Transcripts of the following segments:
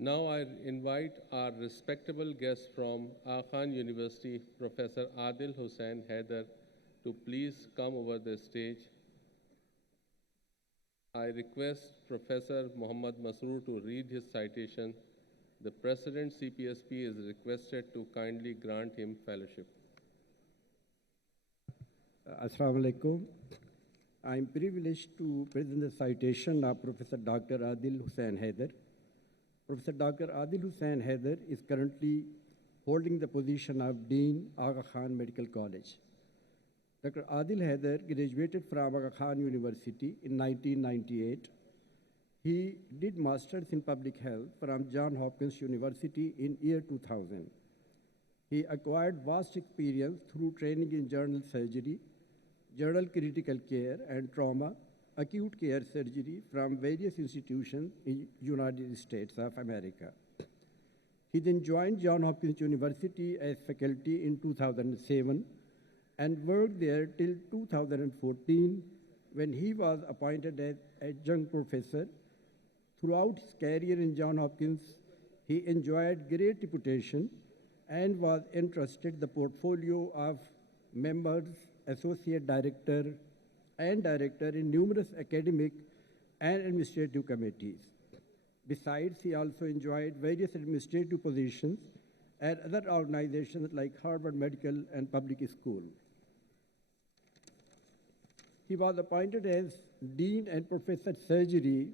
Now I invite our respectable guest from Aga Khan University, Professor Adil Hussain Haider, to please come over the stage. I request Professor Muhammad Masroor to read his citation. The President CPSP is requested to kindly grant him fellowship. Assalamu alaikum. I am privileged to present the citation of Professor Dr. Adil Hussain Haider. Professor Dr. Adil Hussain Haider is currently holding the position of Dean, Aga Khan Medical College. Dr. Adil Haider graduated from Aga Khan University in 1998. He did Masters in Public Health from Johns Hopkins University in year 2000. He acquired vast experience through training in general surgery, general critical care and trauma, acute care surgery from various institutions in United States of America. He then joined Johns Hopkins University as faculty in 2007 and worked there till 2014 when he was appointed as adjunct professor. Throughout his career in Johns Hopkins, he enjoyed great reputation and was entrusted the portfolio of members, associate director, and director in numerous academic and administrative committees. Besides, he also enjoyed various administrative positions at other organizations like Harvard Medical and Public School. He was appointed as Dean and Professor Surgery,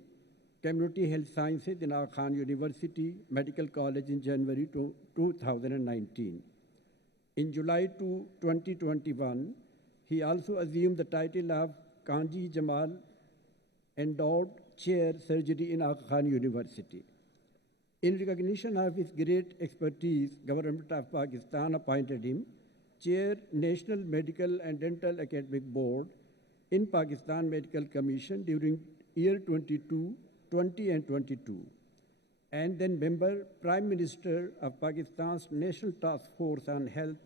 Community Health Sciences in Aga Khan University Medical College in January 2019. In July 2021, he also assumed the title of Kanji Jamal Endowed Chair Surgery in Aga Khan University. In recognition of his great expertise, Government of Pakistan appointed him Chair National Medical and Dental Academic Board in Pakistan Medical Commission during year 20 and 22, and then member Prime Minister of Pakistan's National Task Force on Health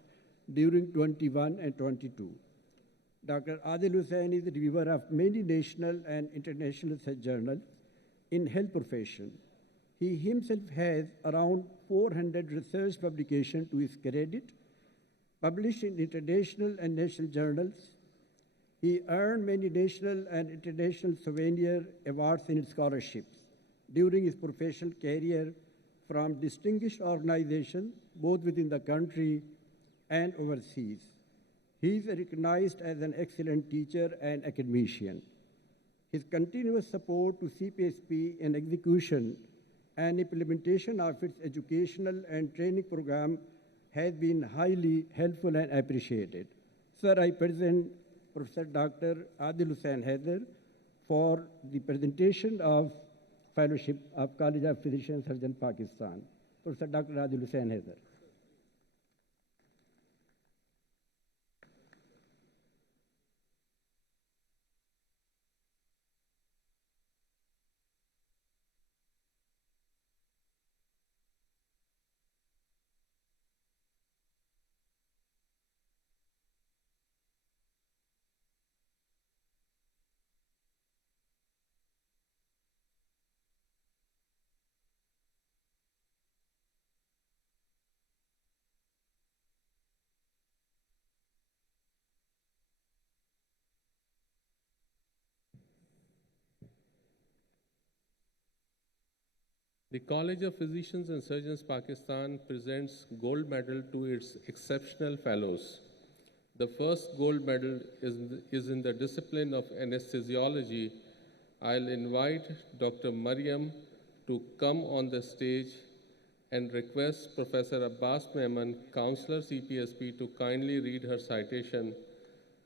during 21 and 22. Dr. Adil Hussain is the reviewer of many national and international journals in health profession. He himself has around 400 research publications to his credit, published in international and national journals. He earned many national and international souvenir awards in scholarships during his professional career from distinguished organizations both within the country and overseas. He is recognized as an excellent teacher and academician. His continuous support to CPSP in execution and implementation of its educational and training program has been highly helpful and appreciated. Sir, I present Professor Dr. Adil Hussain Haider for the presentation of Fellowship of College of Physicians Surgeons Pakistan. Professor Dr. Adil Hussain Haider. The College of Physicians and Surgeons Pakistan presents gold medal to its exceptional fellows. The first gold medal is in the discipline of anesthesiology. I'll invite Dr. Mariam to come on the stage and request Professor Abbas Mehman, Counselor CPSP, to kindly read her citation.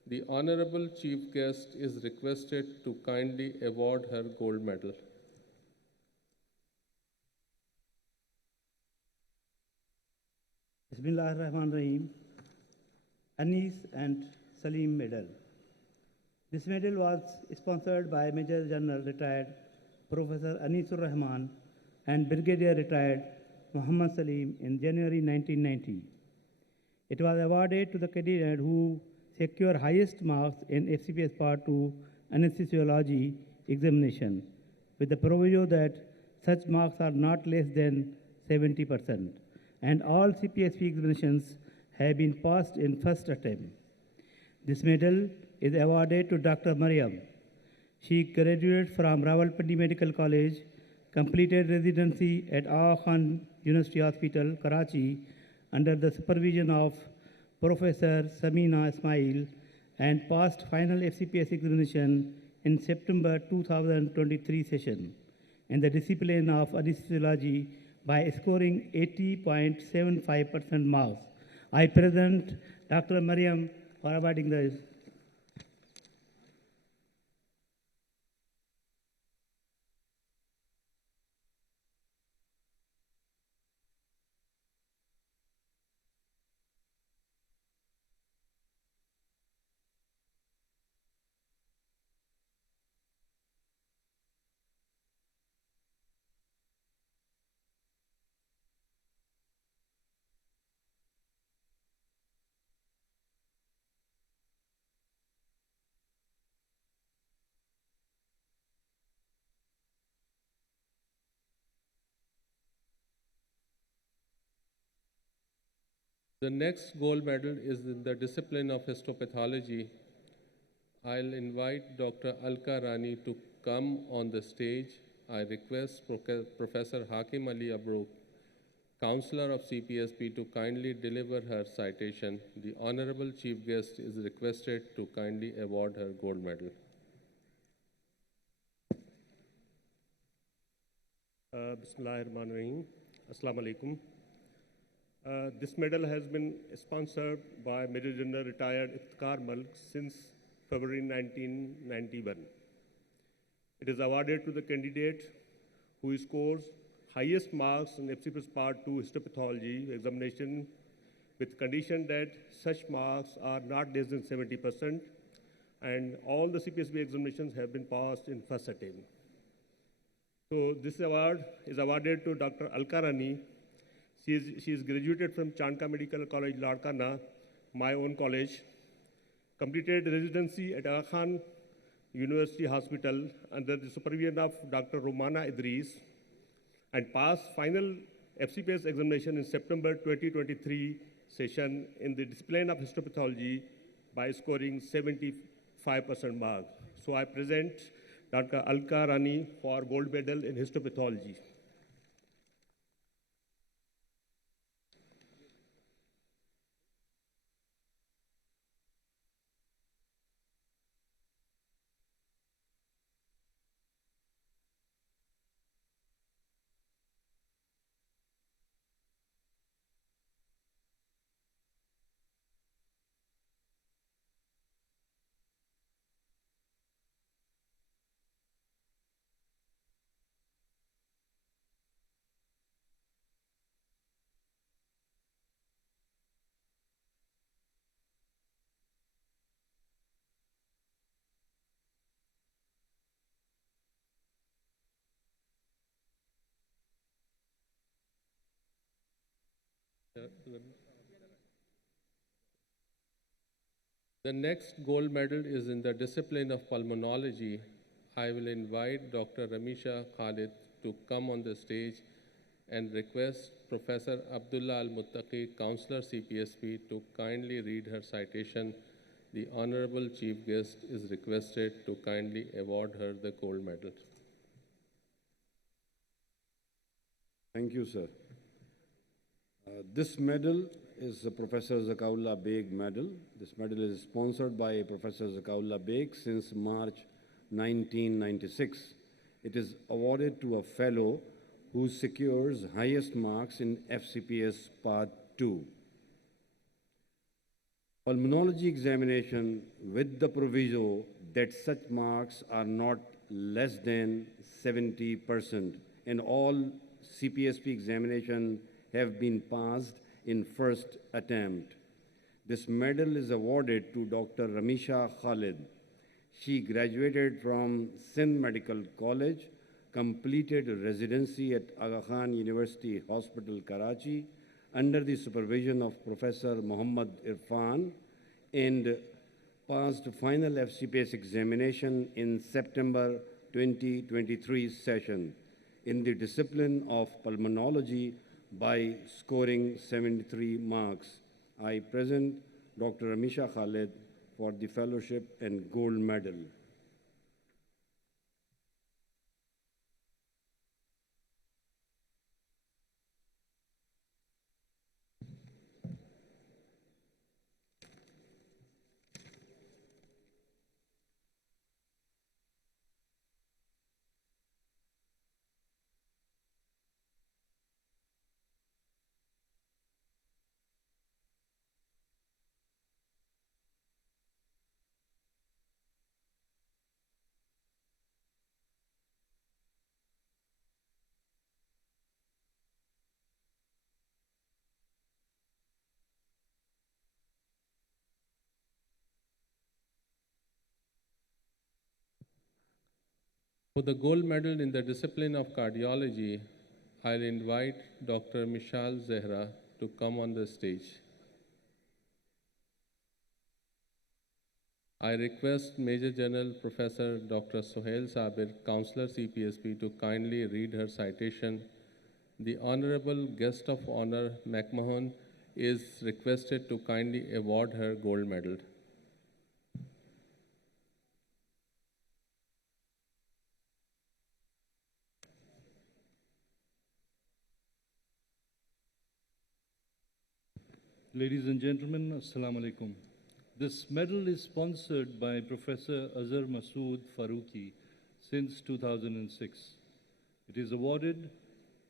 The Honorable Chief Guest is requested to kindly award her gold medal. Bismillah ar-Rahman ar-Rahim, Anis and Salim Medal. This medal was sponsored by Major General retired Professor Anisur Rahman and Brigadier retired Muhammad Salim in January 1990. It was awarded to the candidate who secured highest marks in FCPS Part 2 anesthesiology examination with the proviso that such marks are not less than 70%, and all CPSP examinations have been passed in first attempt. This medal is awarded to Dr. Mariam. She graduated from Rawalpindi Medical College, completed residency at Aga Khan University Hospital, Karachi, under the supervision of Professor Samina Ismail, and passed final FCPS examination in September 2023 session in the discipline of anesthesiology by scoring 80.75% marks. I present Dr. Mariam for awarding the The next gold medal is in the discipline of histopathology. I'll invite Dr. Alka Rani to come on the stage. I request Professor Hakim Ali Abrok, Counselor of CPSP, to kindly deliver her citation. The Honorable Chief Guest is requested to kindly award her gold medal. Bismillahirrahmanirrahim. Assalamu alaikum. This medal has been sponsored by Major General retired Iftikhar Malk since February 1991. It is awarded to the candidate who scores highest marks in FCPS Part 2 histopathology examination with condition that such marks are not less than 70%, and all the CPSB examinations have been passed in first attempt. So this award is awarded to Dr. Alka Rani. She is graduated from Chanka Medical College, Ladkana, my own college, completed residency at Aga Khan University Hospital under the supervision of Dr. Romana Idris, and passed final FCPS examination in September 2023 session in the discipline of histopathology by scoring 75% mark. So I present Dr. Alka Rani for gold medal in histopathology. The next gold medal is in the discipline of pulmonology. I will invite Dr. Ramisha Khalid to come on the stage and request Professor Abdullah Al-Muttaqi, Counselor CPSP, to kindly read her citation. The Honorable Chief Guest is requested to kindly award her the gold medal. Thank you, sir. This medal is the Professor Zakaullah Beg Medal. This medal is sponsored by Professor Zakaullah Beg since March 1996. It is awarded to a fellow who secures highest marks in FCPS Part 2. Pulmonology examination with the proviso that such marks are not less than 70%, and all CPSP examination have been passed in first attempt. This medal is awarded to Dr. Ramisha Khalid. She graduated from Sindh Medical College, completed residency at Aga Khan University Hospital, Karachi, under the supervision of Professor Muhammad Irfan, and passed final FCPS examination in September 2023 session in the discipline of pulmonology by scoring 73 marks. I present Dr. Amisha Khalid for the fellowship and gold medal. For the gold medal in the discipline of cardiology, I'll invite Dr. Mishal Zehra to come on the stage. I request Major General Professor Dr. Sohail Sabir, Counselor CPSP, to kindly read her citation. The Honorable Guest of Honor McMahon is requested to kindly award her gold medal. Ladies and gentlemen, Assalamu alaikum. This medal is sponsored by Professor Azhar Masood Farooqi since 2006. It is awarded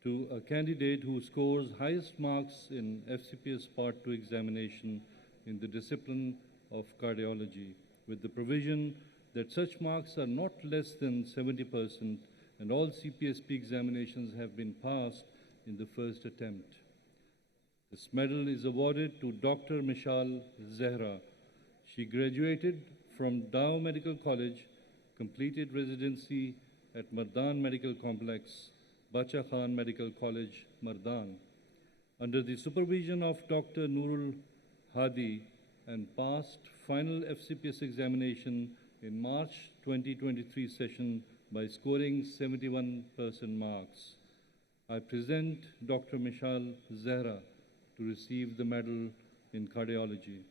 to a candidate who scores highest marks in FCPS Part 2 examination in the discipline of cardiology, with the provision that such marks are not less than 70% and all CPSP examinations have been passed in the first attempt. This medal is awarded to Dr. Mishal Zehra. She graduated from Dow Medical College, completed residency at Mardan Medical Complex, Bacha Khan Medical College, Mardan, under the supervision of Dr. Nurul Hadi, and passed final FCPS examination in March 2023 session by scoring 71% marks. I present Dr. Mishal Zehra to receive the medal in cardiology.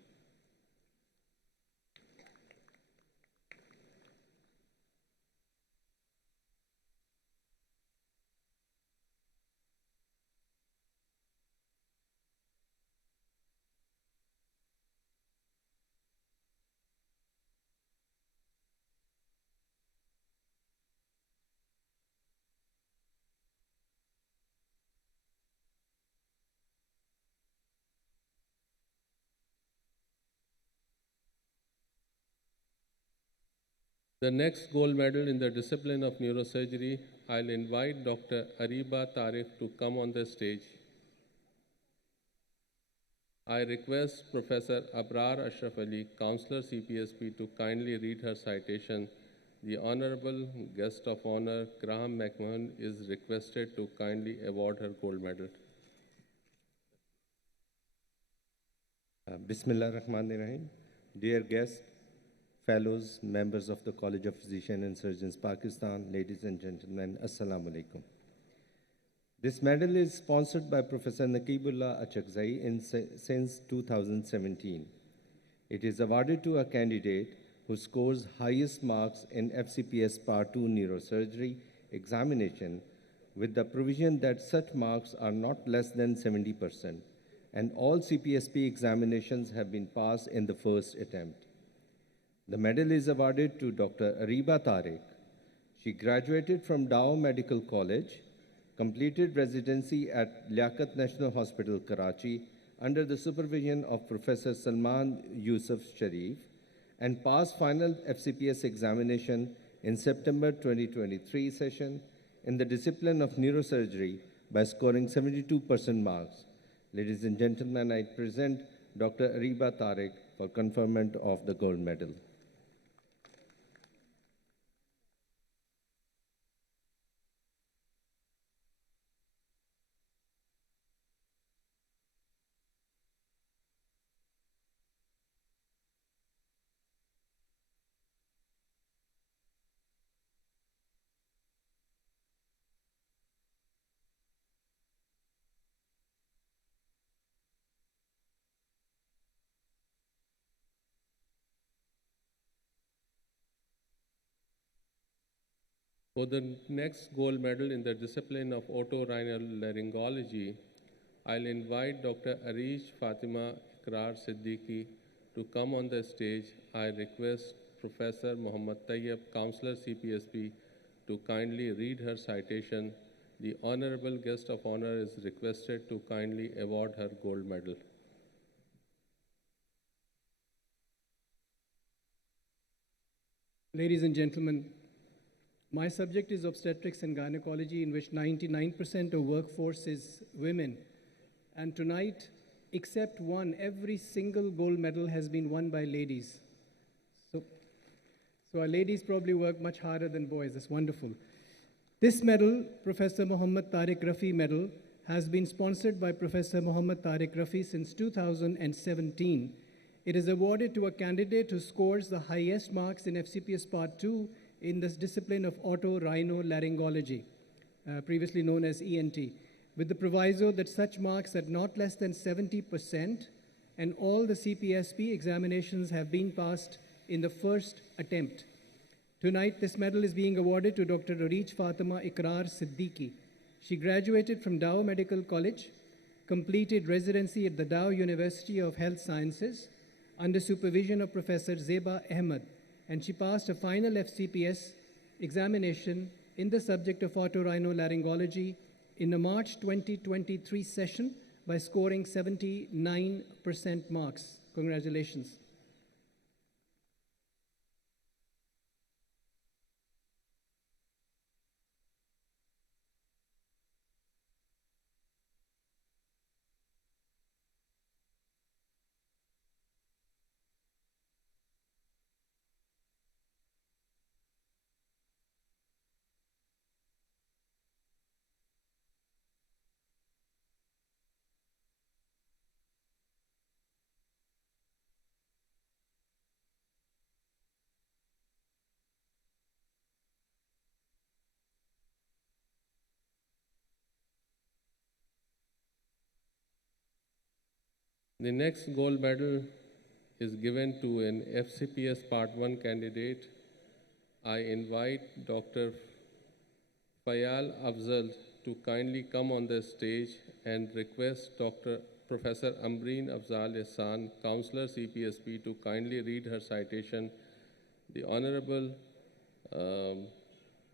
The next gold medal in the discipline of neurosurgery, I'll invite Dr. Ariba Tariq to come on the stage. I request Professor Abrar Ashraf Ali, Counselor CPSP, to kindly read her citation. The Honorable Guest of Honor, Graham McMahon, is requested to kindly award her gold medal. Bismillah Rahman Rahim. Dear guests, fellows, members of the College of Physicians and Surgeons, Pakistan, ladies and gentlemen, Assalamu alaikum. This medal is sponsored by Professor Naqibullah Achakzai since 2017. It is awarded to a candidate who scores highest marks in FCPS Part 2 neurosurgery examination with the provision that such marks are not less than 70%, and all CPSP examinations have been passed in the first attempt. The medal is awarded to Dr. Ariba Tariq. She graduated from Dow Medical College, completed residency at Liaquat National Hospital, Karachi, under the supervision of Professor Salman Yusuf Sharif, and passed final FCPS examination in September 2023 session in the discipline of neurosurgery by scoring 72% marks. Ladies and gentlemen, I present Dr. Ariba Tariq for conferment of the gold medal. For the next gold medal in the discipline of otorhinolaryngology, I'll invite Dr. Arish Fatima Ikrar Siddiqui to come on the stage. I request Professor Muhammad Tayyab, Counselor CPSP, to kindly read her citation. The Honorable Guest of Honor is requested to kindly award her gold medal. Ladies and gentlemen, my subject is obstetrics and gynecology, in which 99% of workforce is women. And tonight, except one, every single gold medal has been won by ladies. So our ladies probably work much harder than boys. That's wonderful. This medal, Professor Muhammad Tariq Rafi Medal, has been sponsored by Professor Muhammad Tariq Rafi since 2017. It is awarded to a candidate who scores the highest marks in FCPS Part 2 in this discipline of otorhinolaryngology, previously known as ENT, with the proviso that such marks are not less than 70%, and all the CPSP examinations have been passed in the first attempt. Tonight, this medal is being awarded to Dr. Arish Fatima Ikrar Siddiqui. She graduated from Dow Medical College, completed residency at the Dow University of Health Sciences under supervision of Professor Zeba Ahmed, and she passed a final FCPS examination in the subject of otorhinolaryngology in the March 2023 session by scoring 79% marks. Congratulations. The next gold medal is given to an FCPS Part 1 candidate. I invite Dr. Fayal Afzal to kindly come on the stage and request Professor Ambreen Afzal Ihsan, Counselor CPSP, to kindly read her citation. The Honorable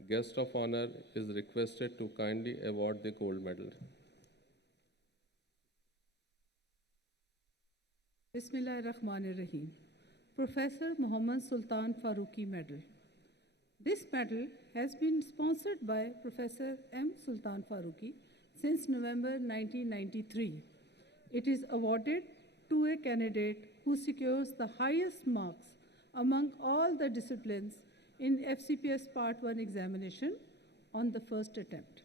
Guest of Honor is requested to kindly award the gold medal. Bismillah ar-Rahman ar-Rahim. Professor Muhammad Sultan Farooqi Medal. This medal has been sponsored by Professor M. Sultan Farooqi since November 1993. It is awarded to a candidate who secures the highest marks among all the disciplines in FCPS Part 1 examination on the first attempt.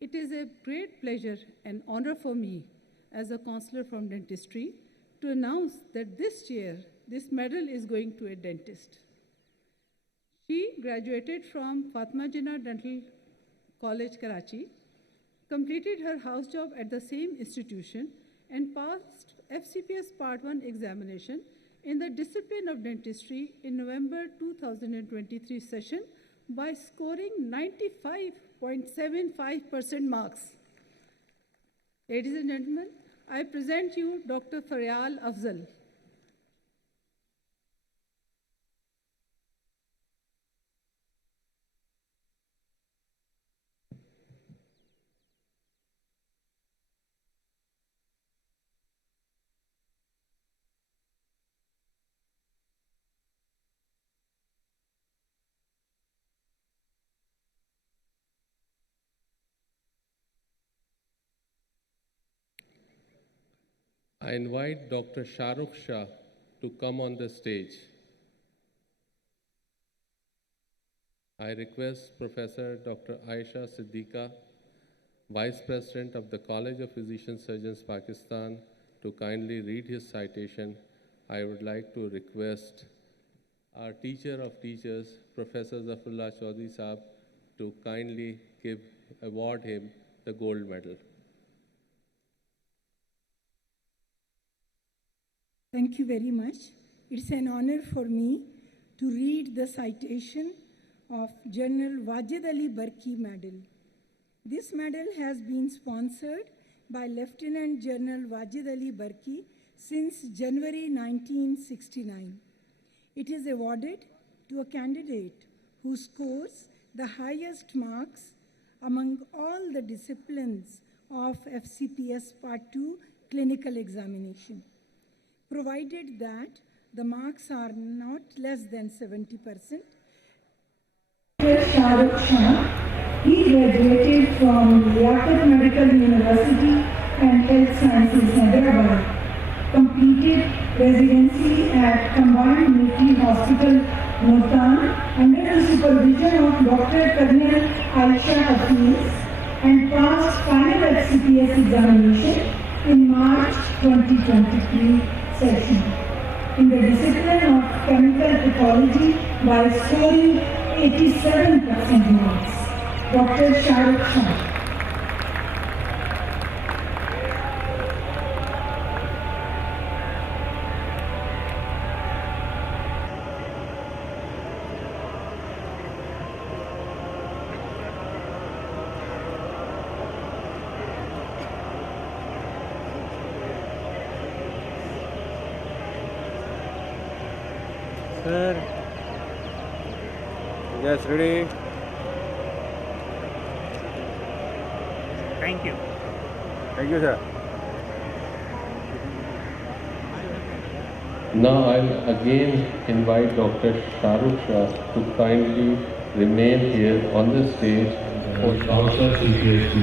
It is a great pleasure and honor for me as a counselor from dentistry to announce that this year, this medal is going to a dentist. She graduated from Fatima Jinnah Dental College, Karachi, completed her house job at the same institution, and passed FCPS Part 1 examination in the discipline of dentistry in November 2023 session by scoring 95.75% marks. Ladies and gentlemen, I present you Dr. Fayal Afzal. I invite Dr. Shahrukh Shah to come on the stage. I request Professor Dr. Aisha Siddiqa, Vice President of the College of Physician Surgeons, Pakistan, to kindly read his citation. I would like to request our teacher of teachers, Professor Zafrullah Chaudhry Saab, to kindly award him the gold medal. Thank you very much. It's an honor for me to read the citation of General Wajid Ali Barki Medal. This medal has been sponsored by Lieutenant General Wajid Ali Barki since January 1969. It is awarded to a candidate who scores the highest marks among all the disciplines of FCPS Part 2 clinical examination, provided that the marks are not less than 70%. Shahrukh Shah, he graduated from Liaquat Medical University and Health Sciences, Hyderabad, completed residency at Combined Military Hospital, Multan, under the supervision of Dr. Colonel Aisha Hafiz, and passed final FCPS examination in March 2023 session in the discipline of chemical pathology by scoring 87% marks. Dr. Shahrukh Shah. Sir. Yes, ready. Thank you. Thank you, sir. Now I'll again invite Dr. Shahrukh Shah to kindly remain here on the stage for Chancellor CPSC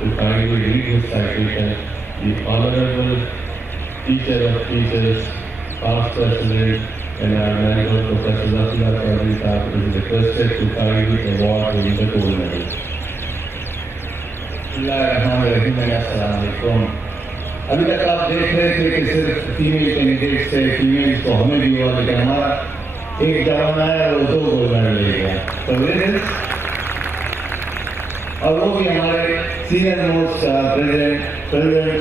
to kindly read his citation. The Honorable Teacher of Teachers, past President, and our mentor, Professor Zafila Chaudhary Sahab, is requested to kindly award him the gold medal. अभी तक आप देख रहे थे कि सिर्फ female candidate से female को हमें भी हुआ, लेकिन हमारा एक जवान आया वो 2 गोल्ड मेडल ले गया। तो और वो भी हमारे senior most president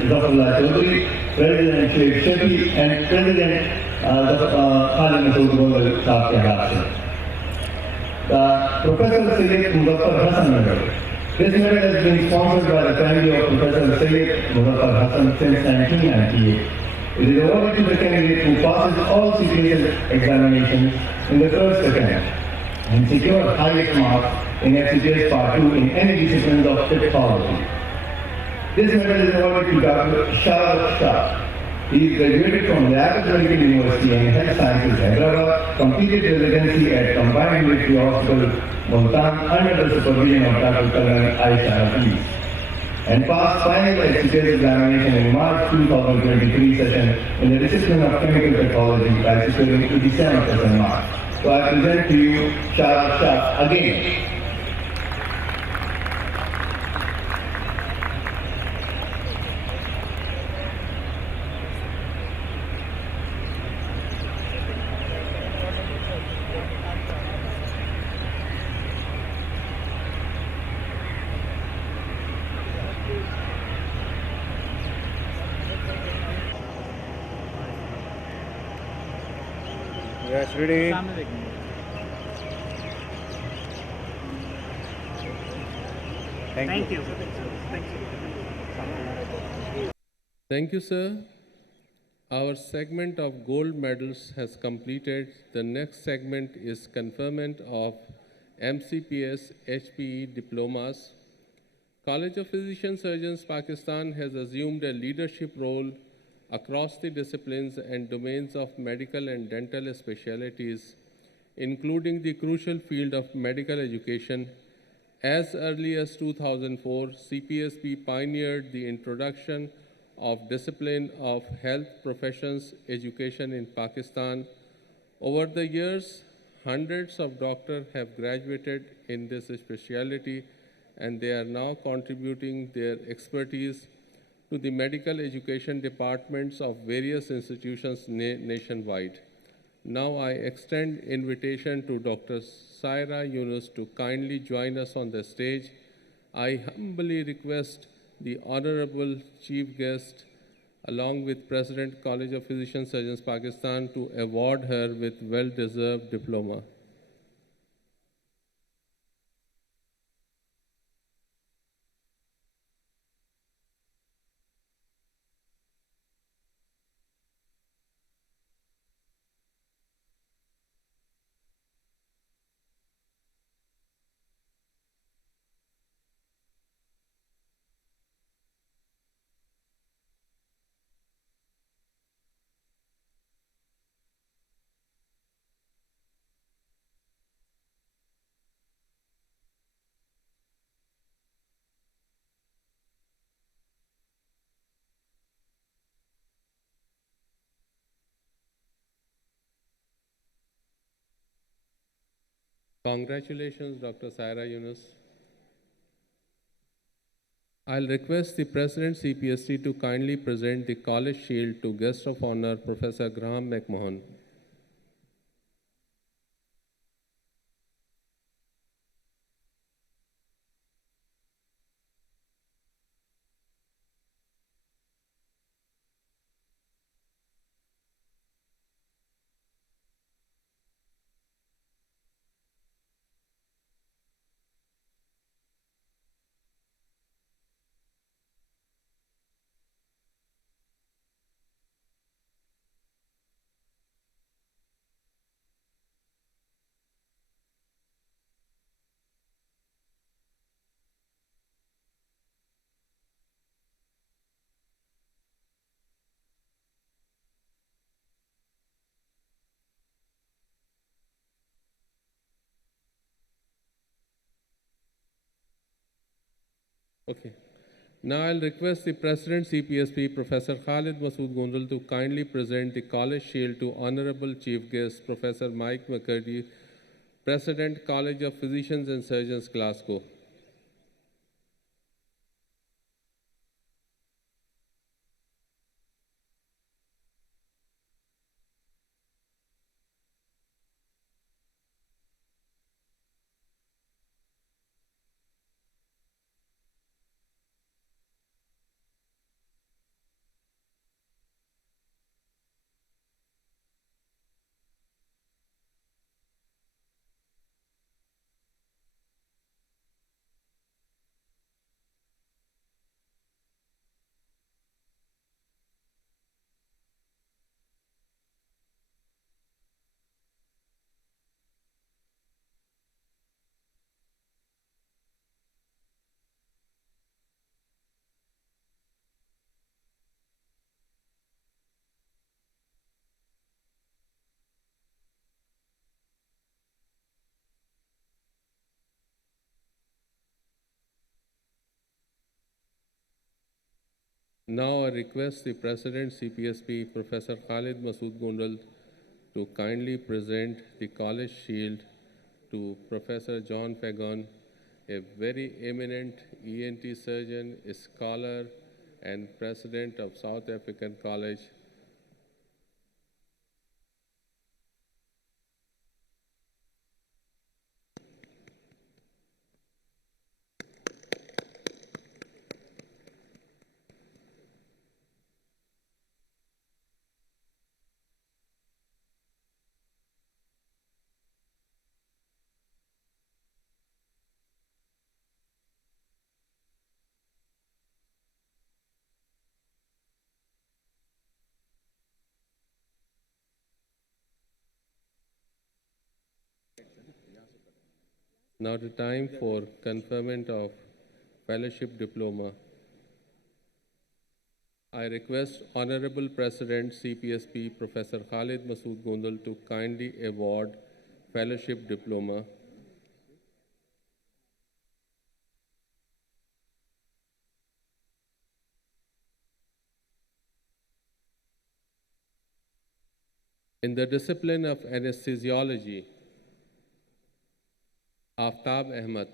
Zafrullah Chaudhry, president Sheikh Shafi and president Khalid Masood Goyal sahab के हाथ से। Professor Syed Muzaffar Hasan medal. This medal has been sponsored by the family of Professor Sayyid Muzaffar Hassan since 1998. It is awarded to the candidate who passes all CPS examinations in the first attempt and secures highest marks in FCPS Part 2 in any disciplines of pathology. This medal is awarded to Dr. Shahrukh Shah. He is graduated from Liaquat Medical University and Health Sciences, Hyderabad, completed residency at Combined Military Hospital, Multan, under the supervision of Dr. Colonel Aisha Hafiz, and passed final FCPS examination in March 2023 session in the discipline of chemical pathology by securing 87% marks. So I present to you Shahrukh Shah again. Yes, ready. Thank you. Thank you, sir. Our segment of gold medals has completed. The next segment is conferment of MCPS HPE diplomas. College of Physician Surgeons Pakistan has assumed a leadership role across the disciplines and domains of medical and dental specialties, including the crucial field of medical education. As early as 2004, CPSP pioneered the introduction of discipline of health professions education in Pakistan. Over the years, hundreds of doctors have graduated in this specialty, and they are now contributing their expertise to the medical education departments of various institutions nationwide. Now I extend invitation to Dr. Saira Yunus to kindly join us on the stage. I humbly request the Honorable Chief Guest, along with President College of Physician Surgeons Pakistan, to award her with well-deserved diploma. Congratulations, Dr. Saira Yunus. I'll request the President CPST to kindly present the College Shield to Guest of Honor, Professor Graham McMahon. Okay. Now I'll request the President CPSP, Professor Khalid Masood Gondal, to kindly present the College Shield to Honorable Chief Guest, Professor Mike McCurdy, President, College of Physicians and Surgeons, Glasgow. Now I request the President CPSP, Professor Khalid Masood Gondal, to kindly present the College Shield to Professor John Fagon, a very eminent ENT surgeon, a scholar, and President of South African College. Now the time for conferment of fellowship diploma. I request Honorable President CPSP Professor Khalid Masood Gondal to kindly award fellowship diploma. In the discipline of anesthesiology, Aftab Ahmed.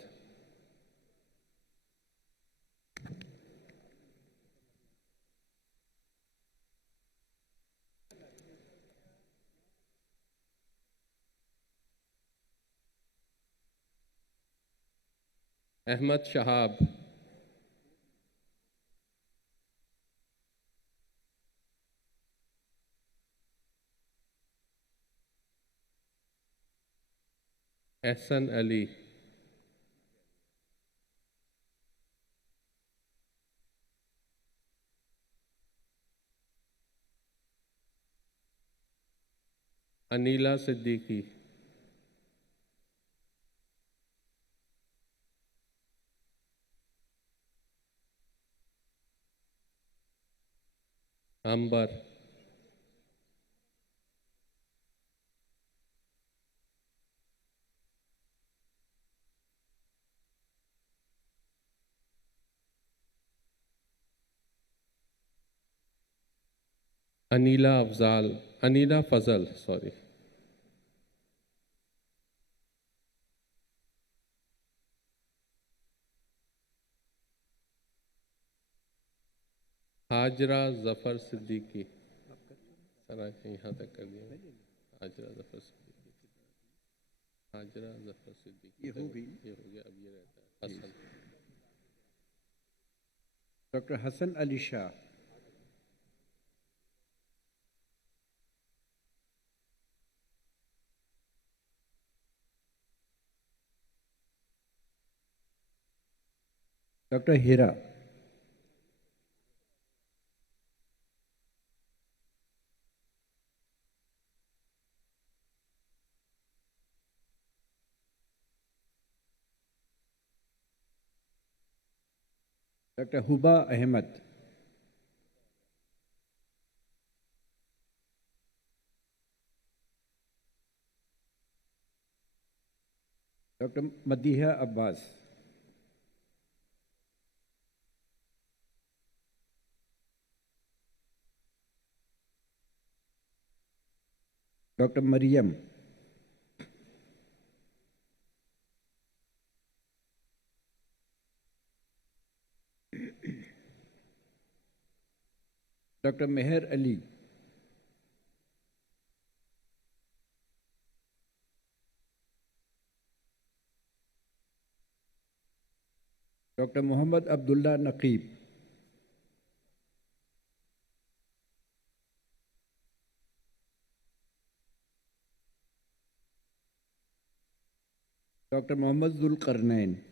Ahmed Shahab. Ehsan Ali. Anila Siddiqui. Ambar. Anila Fazal, sorry. Hajra Zafar Siddiqui. Sir यहाँ तक कर दिया। हाजरा जफ़र सिद्दीकी। हाजरा जफ़र सिद्दीकी ये हो गई। ये हो गया। अब ये रहता है Hasan. Doctor Hasan Ali Shah. Doctor Heera. Doctor Huba Ahmed. Doctor Madiha Abbas. Doctor Mariam. Doctor Meher Ali. Doctor Mohammad Abdullah Naqeeb. Doctor Mohammad Zulqarnain.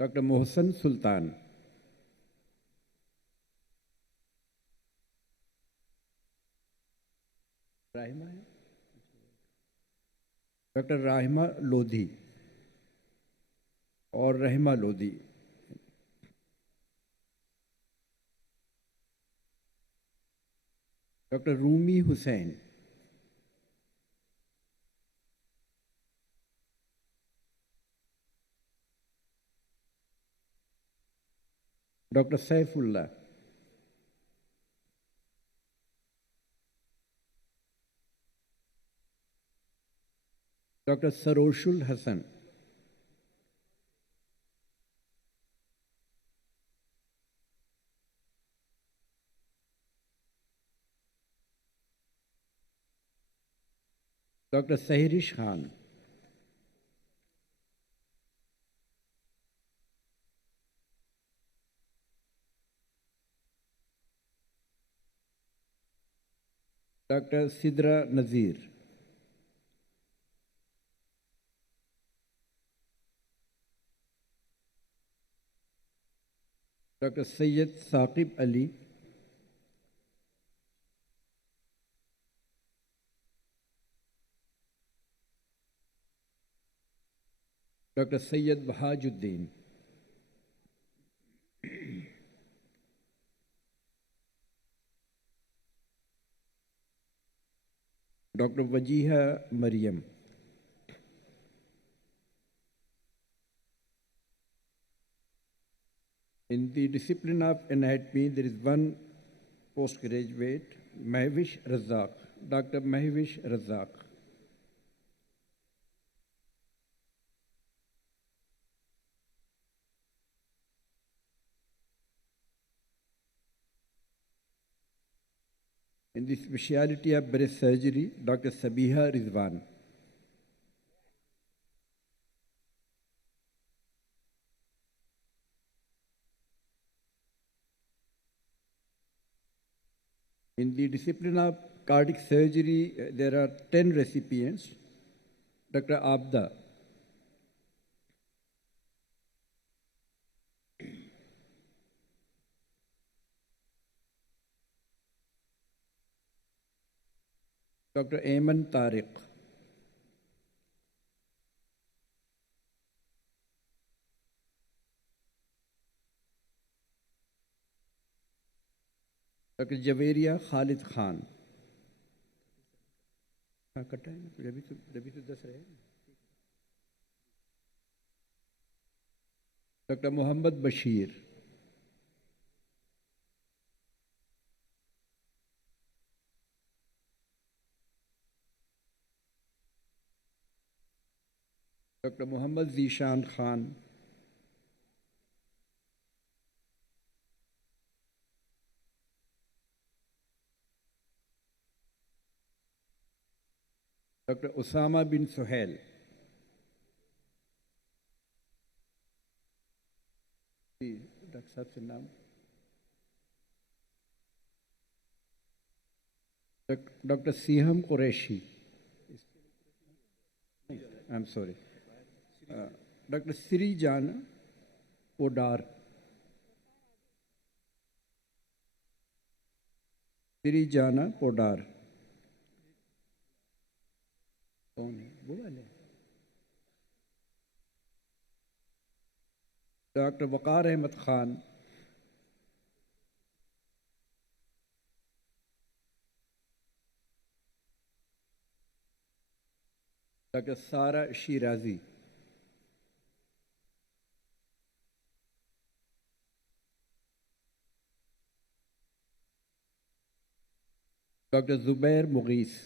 Doctor Mohsin Sultan. Rahima है। डॉक्टर राहिमा लोधी और Rahma Lodhi. Doctor Rumi Hussain. Doctor Saifullah. Doctor Saroshul Hasan. Doctor Sehrish Khan. Doctor Sidra Nazir. Doctor Syed Saqib Ali. Doctor Syed Bahauddin. Doctor Wajiha Mariam. In the discipline of anatomy, there is one postgraduate, Mehwish Razak, Dr. Mehwish Razak. In the specialty of breast surgery, Dr. Sabiha Rizwan. In the discipline of cardiac surgery, there are 10 recipients. Dr. Abda. Dr. Ayman Tariq. Dr. Javeria Khalid Khan. हाँ कटा है ना जभी तो 10 रहे। Doctor Mohammad Bashir. Dr. Muhammad Zishan Khan, Dr. Osama bin Sohail, Dr. साहब से नाम, Dr. Siham Qureshi, I'm sorry, Dr. Sri Jana Podar, Sri Jana Podar, कौन है वो वाले? Doctor Waqar Ahmed Khan, doctor Sara Shirazi, doctor Zubair Mughees,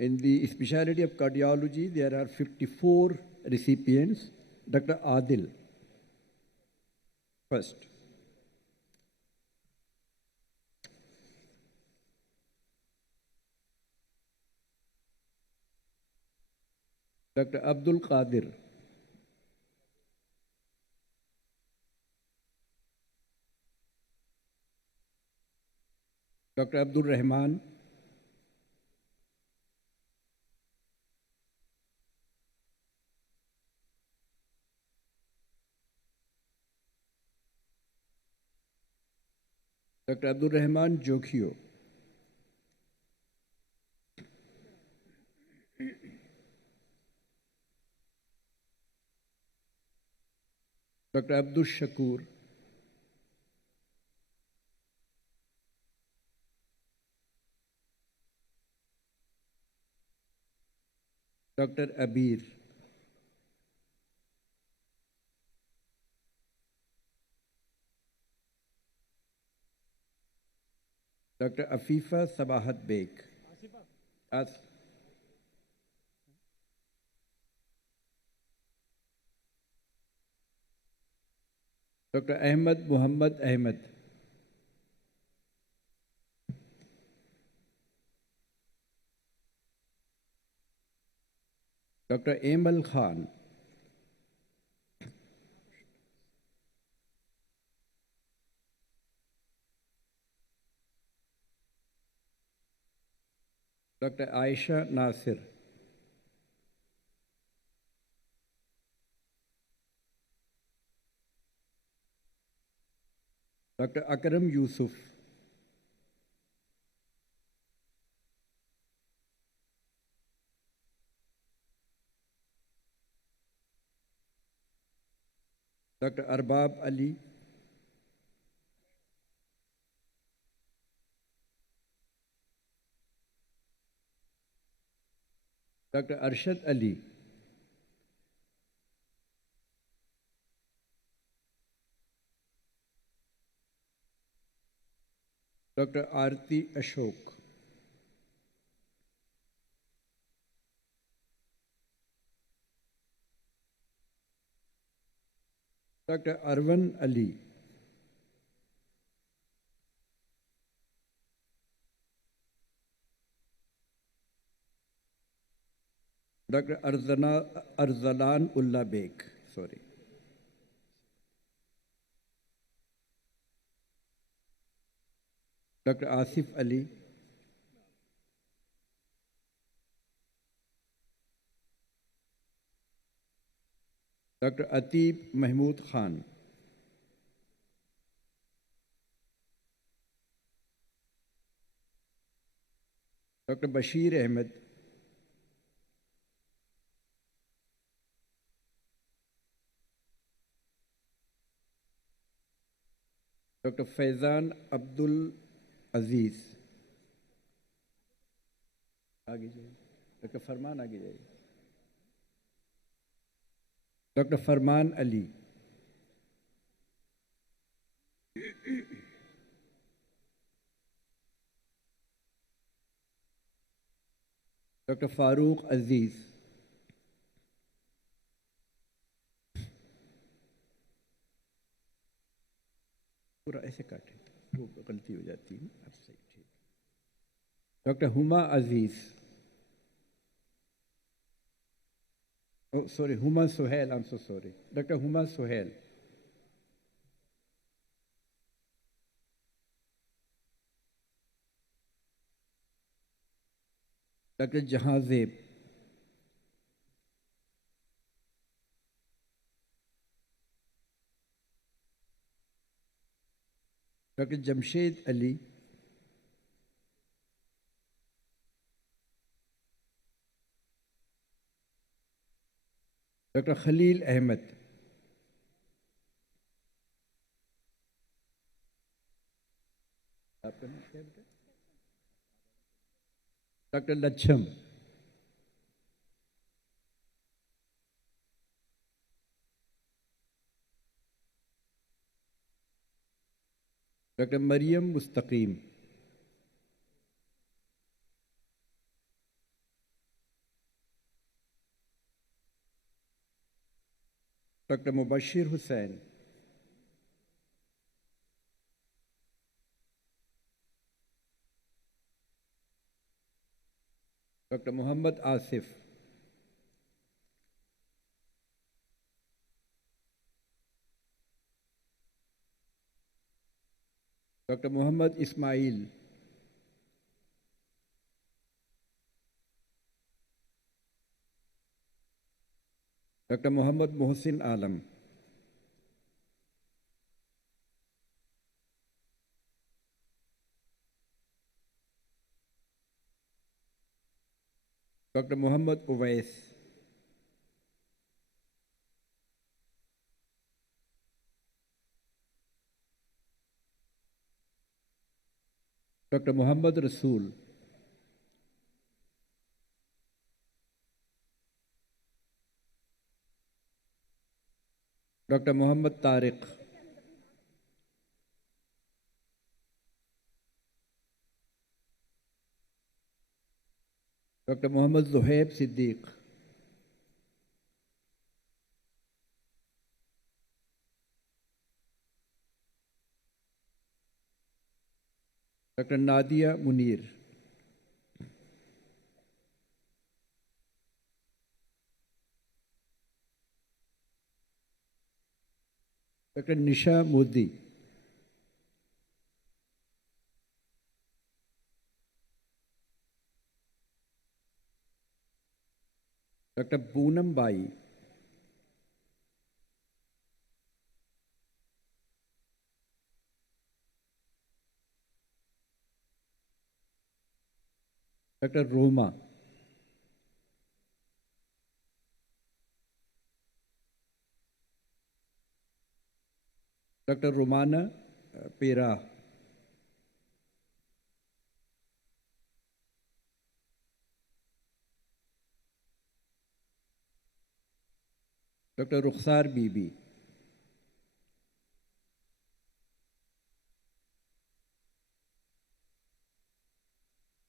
in the specialty of cardiology, there are 54 recipients. Dr. Adil, first. Dr. Abdul Qadir, Dr. Abdul Rahman, Dr. Abdul Rahman Jokhio, Dr. Abdul Shakur, Dr. Abir, Dr. Afifa Sabahat Beg, Dr. Ahmed Muhammad Ahmed, Dr. Amal Khan, Dr. Aisha Nasir, Dr. Akram Yusuf, Dr. Arbab Ali, Dr. Arshad Ali, Dr. Arti Ashok, Dr. Arwan Ali, Dr. Arzalan Ullah Beg, sorry. Dr. Asif Ali, Dr. Atib Mahmood Khan, Dr. Bashir Ahmed, Dr. Faizan Abdul Aziz, आगे जाइए, doctor फरमान आगे जाइए, doctor फरमान Ali, Dr. Farooq Aziz. पूरा ऐसे काटे, वो गलती हो जाती है। अब सही, ठीक। Doctor Huma Aziz, oh sorry, Huma Sohail, I'm so sorry. Dr. Huma Sohail. Dr. Jahan Zeb. Dr. Jamshed Ali. Dr. Khalil Ahmed. Dr. Lacham. Dr. Mariam Mustaqim. Dr. Mubashir Hussain. Dr. Muhammad Asif. Dr. Muhammad Ismail. Dr. Muhammad Mohsin Alam. Dr. Muhammad Uwais. Dr. Muhammad Rasool. Dr. Muhammad Tariq. Dr. Muhammad Zuhaib Siddiq. Dr. Nadia Munir. Dr. Nisha Modi. Dr. Poonam Bai. Dr. Roma. Dr. Romana Pera. Dr. Rukhsar Bibi.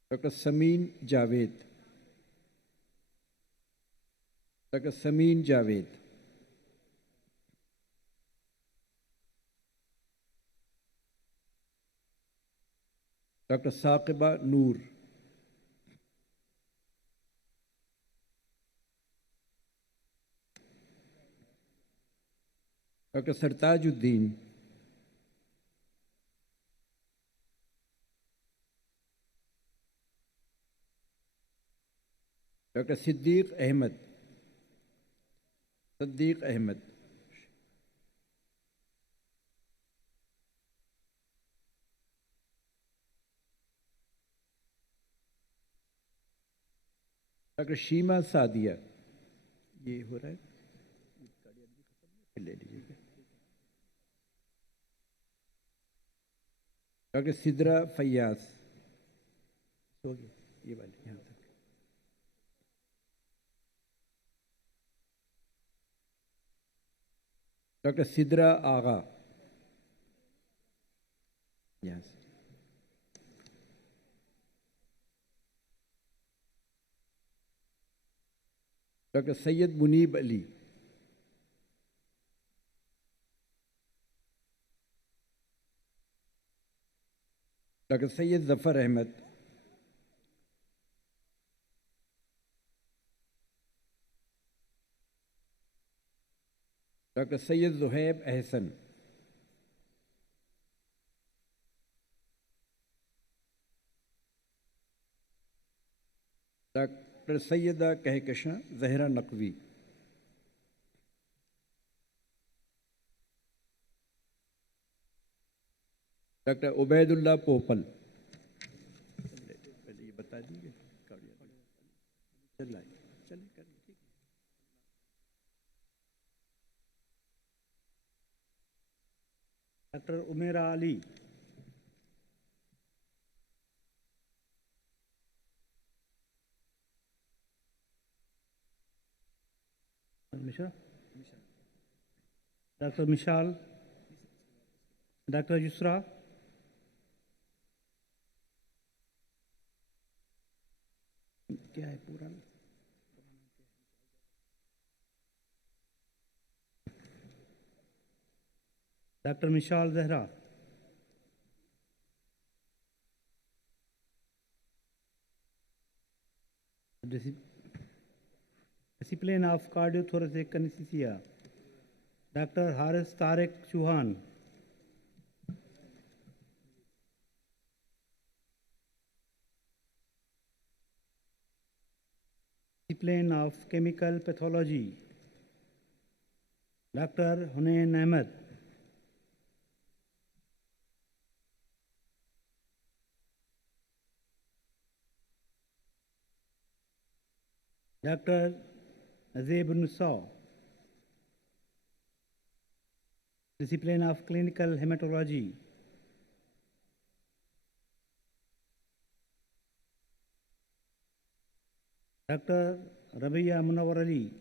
Dr. Samin Javed. Dr. Samin Javed. Dr. Saqiba Noor. Dr. Sartajuddin. Dr. Siddiq Ahmed. Siddiq Ahmed. Dr. Sheema Sadia. ये हो रहा है, ले लीजिएगा. Doctor Sidra Faiyaz. हो गया ये वाली यहाँ तक. डॉक्टर सिद्रा आगा. Yes. Dr. Syed Munib Ali. Dr. Syed Zafar Ahmed. Dr. Syed Zuhaib Ahsan. Dr. Sayyida Kahkashan Zahra Naqvi. Dr. Ubaidullah Popal. Dr. Umaira Ali. Mishra? Dr. Mishal. Dr. Yusra. क्या है पूरा? Dr. Mishal Zahra. Discipline of cardiothoracic anesthesia. Dr. Haris Tariq Chauhan. Discipline of chemical pathology. Dr. Hunain Ahmed. Dr. Azeb Nusaw. Discipline of clinical hematology. Dr. Rabia Munawar Ali.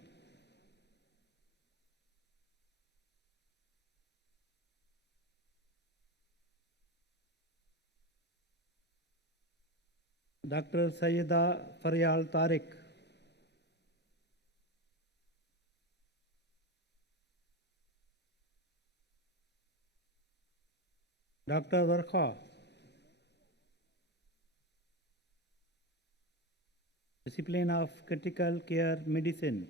Dr. Sayyida Faryal Tariq. Dr. Warkha. Discipline of critical care medicine.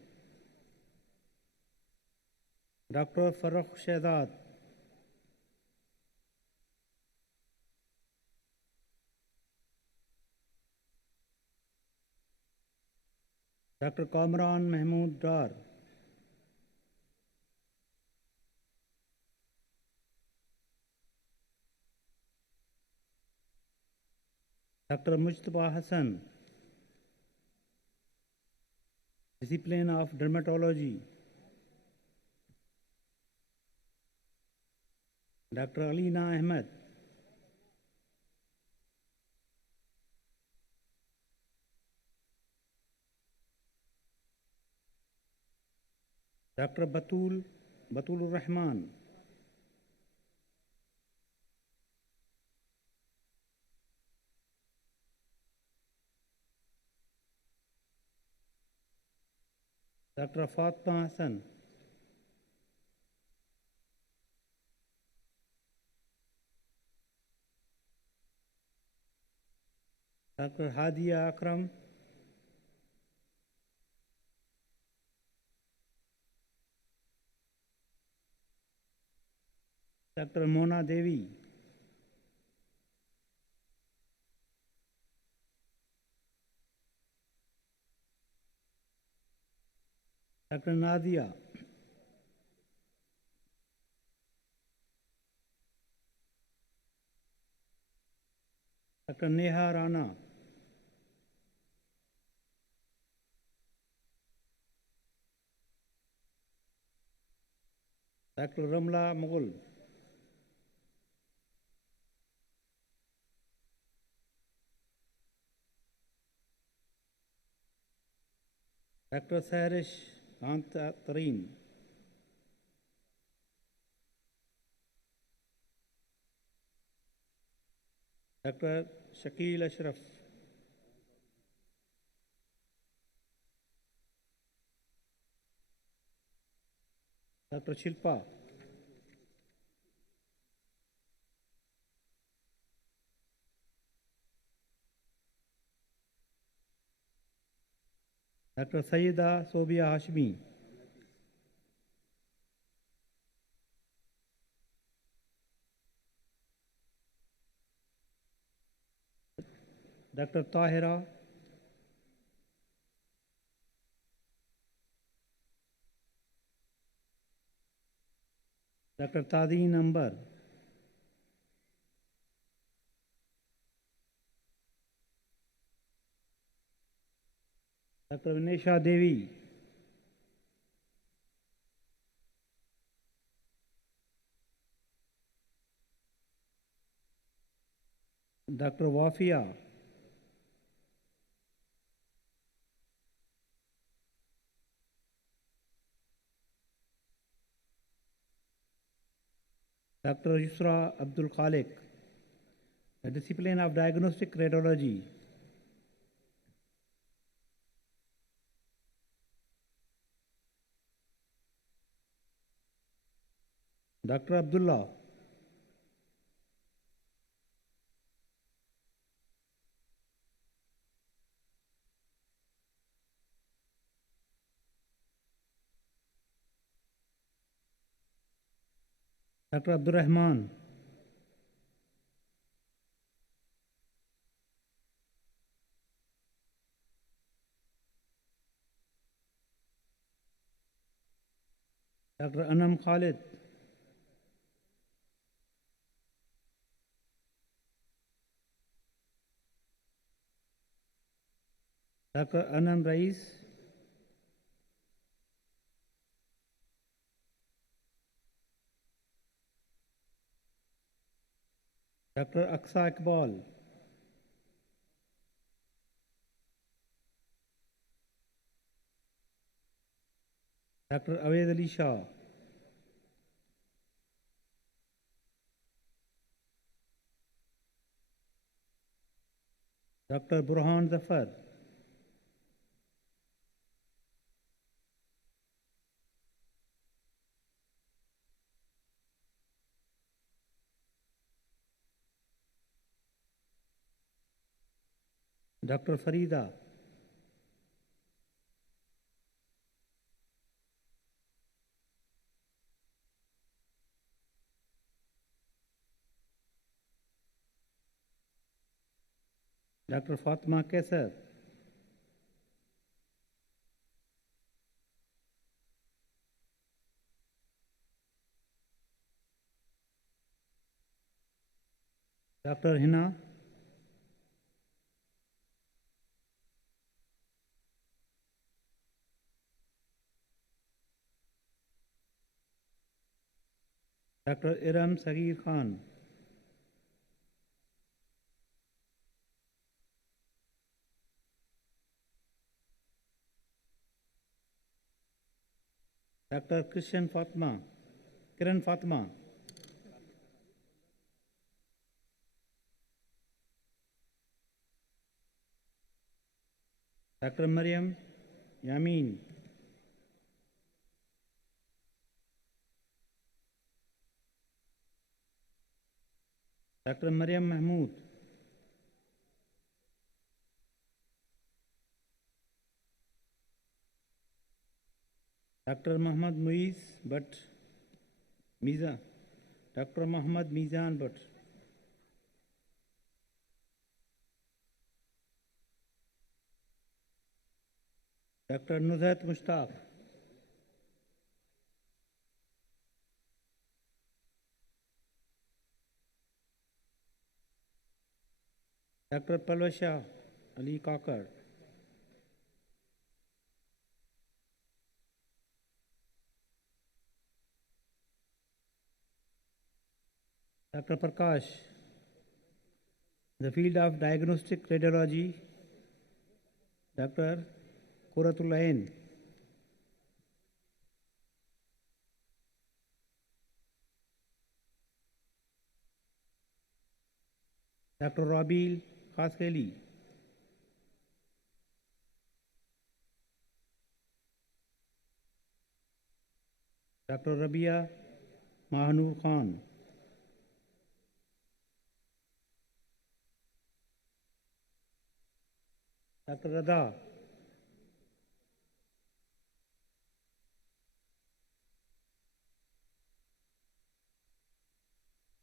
Dr. Farokh Shehzad. Dr. Kamran Mahmood Dar. Dr. Mujtaba Hassan. Discipline of dermatology. Dr. Alina Ahmed. Dr. Batul Rahman. Dr. Fatma Hassan. Dr. Hadia Akram. Dr. Mona Devi. Dr. Nadia. Dr. Neha Rana. Dr. Ramla Mughal. Dr. Sahrish Tareen. Dr. Shakil Ashraf. Dr. Shilpa. Dr. Sayyida Sobia Hashmi. Dr. Tahira. Dr. Tadeen Ambar. Dr. Vinesha Devi. Dr. Wafia. Dr. Yusra Abdul Khalik, the discipline of diagnostic radiology. Dr. Abdullah. Dr. Abdul Rahman. Dr. Anam Khalid. Dr. Anam Rais. Dr. Aqsa Iqbal. Dr. Awed Ali Shah. Dr. Burhan Zafar. Dr. Farida. Dr. Fatima Kaisar. Dr. Hina. Dr. Iram Sagir Khan. Dr. Kiran Fatma. Dr. Mariam Yamin. Dr. Mariam Mahmood. Dr. Muhammad Muiz Bhatt Mizan. Dr. Muhammad Mizan Bhatt. Dr. Nuzhat Mushtaq. Dr. Palwasha Ali Kakar. Dr. Prakash, the field of diagnostic radiology. Dr. Quratul Ain. Dr. Rabil Khaskheli, Dr. Rabia Mahanur Khan, Dr. Rada,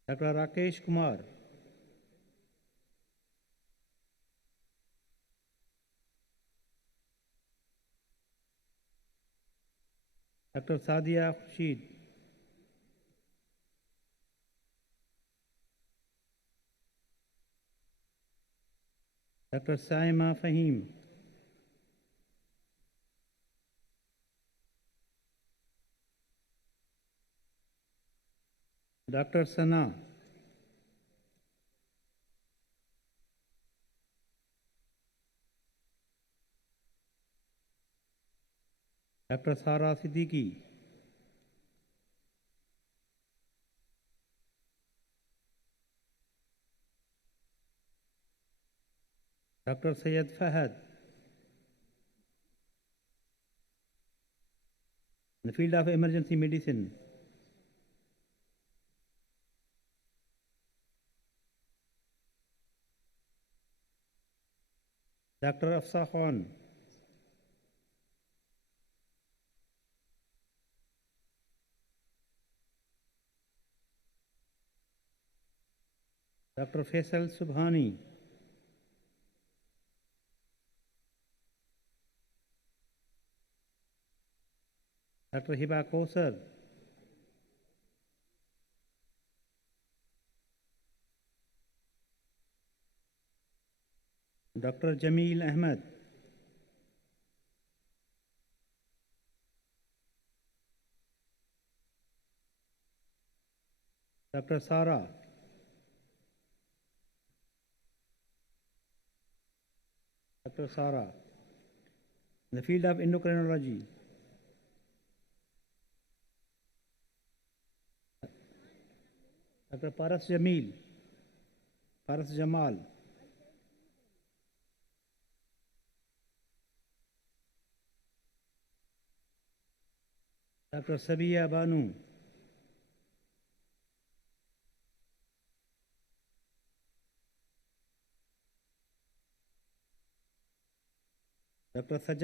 Dr. Rakesh Kumar, Dr. Sadia Khurshid, Dr. Saima Fahim, Dr. Sana, Dr. Sara Siddiqui, Dr. Syed Fahad. In the field of emergency medicine, Dr. Afsa Khan, Dr. Faisal Subhani, Dr. Hiba Kausar, Dr. Jameel Ahmed, Dr. Sara, Dr. Sara. In the field of endocrinology, Dr. Paras Jamil, Paras Jamal, Dr. Sabiya Banu, Dr. Sajjad